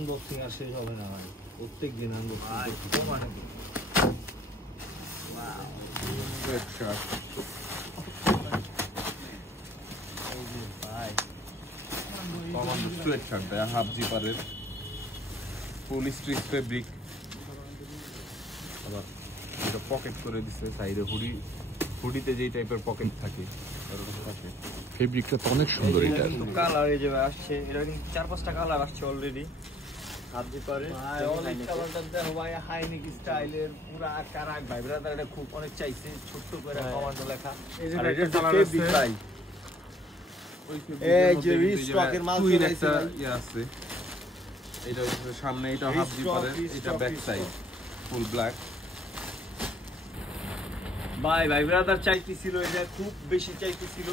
Unboxing আর শেষ হবে না ভাই, প্রত্যেকদিন আনবক্সিং মানে হাফ জিপারের ফুল স্ট্রিচ ফেব্রিক, আবার এটা পকেট করে দিছে সাইডে, হুডিতে যেই টাইপের পকেট থাকে ফেব্রিকটা তো অনেক সুন্দর। এটা কালার এই যে আসছে, এটা কিন্তু 4-5টা কালার আসছে অলরেডি। হাফ জিপারে অনেক কালারটা দেখো ভাই, হাইনিক স্টাইলের পুরা কারাক ভাই ব্রাদার, এটা খুব অনেক চাইছে, ছোট্ট করে কমান্ডো লেখা। আর এটা কালার আছে ভাই এই যে স্টকের মাল টুইন একটা ইয়া আছে, এটা হচ্ছে সামনে, এটা হাফ জিপারের, এটা ব্যাক সাইড ফুল ব্ল্যাক। ভাই ব্রাদার চাইতেছিল, এটা খুব বেশি চাইতেছিল,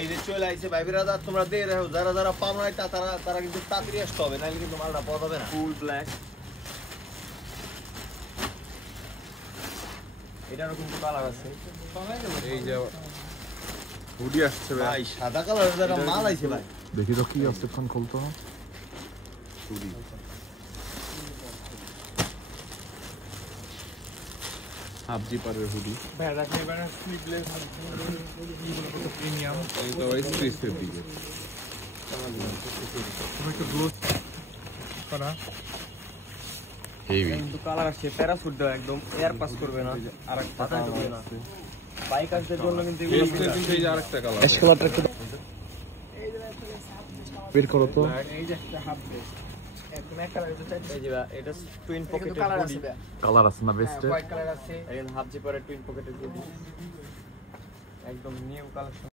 এই যে চলে আইছে ভাই ব্রাদার। তোমরা দিয়ে রাখো, যারা যারা পাও না তারা কিন্তু তাড়াতাড়ি আসতে হবে, নাহলে কিন্তু মালটা পাওয়া যাবে না। ফুল ব্ল্যাক, এটারও কিন্তু কালার আছে। এই যে হুডি আসছে ভাই সাদা কালারের যারা মাল আইছে ভাই, দেখি তো কি আছে, কোন খুলতো হুডি হাফ জিপারের হুডি, ভেড়া ফেভার স্লিভলেস প্রিমিয়াম, এটা ওই স্ট্রিচ ফেব্রিকের। একটু গ্লো করা হেভি। কিন্তু কালার আছে, প্যারাসুট দাও, একদম এয়ার পাস করবে না, আরেকটা করবে না। বাইকারদের জন্য কিন্তু এগুলো এই যে আরেকটা কালার, অ্যাশ কালারটা একটু বের করো তো। এই যে একটা হাফ বেস একদম এক কালার, এই যে এটা টুইন পকেটের কালার বডি, আছে, কালার আছে না বেস্টে? হোয়াইট কালার আছে, এখানে হাফ জিপারের টুইন পকেটের বডি, একদম নিউ কালেকশন।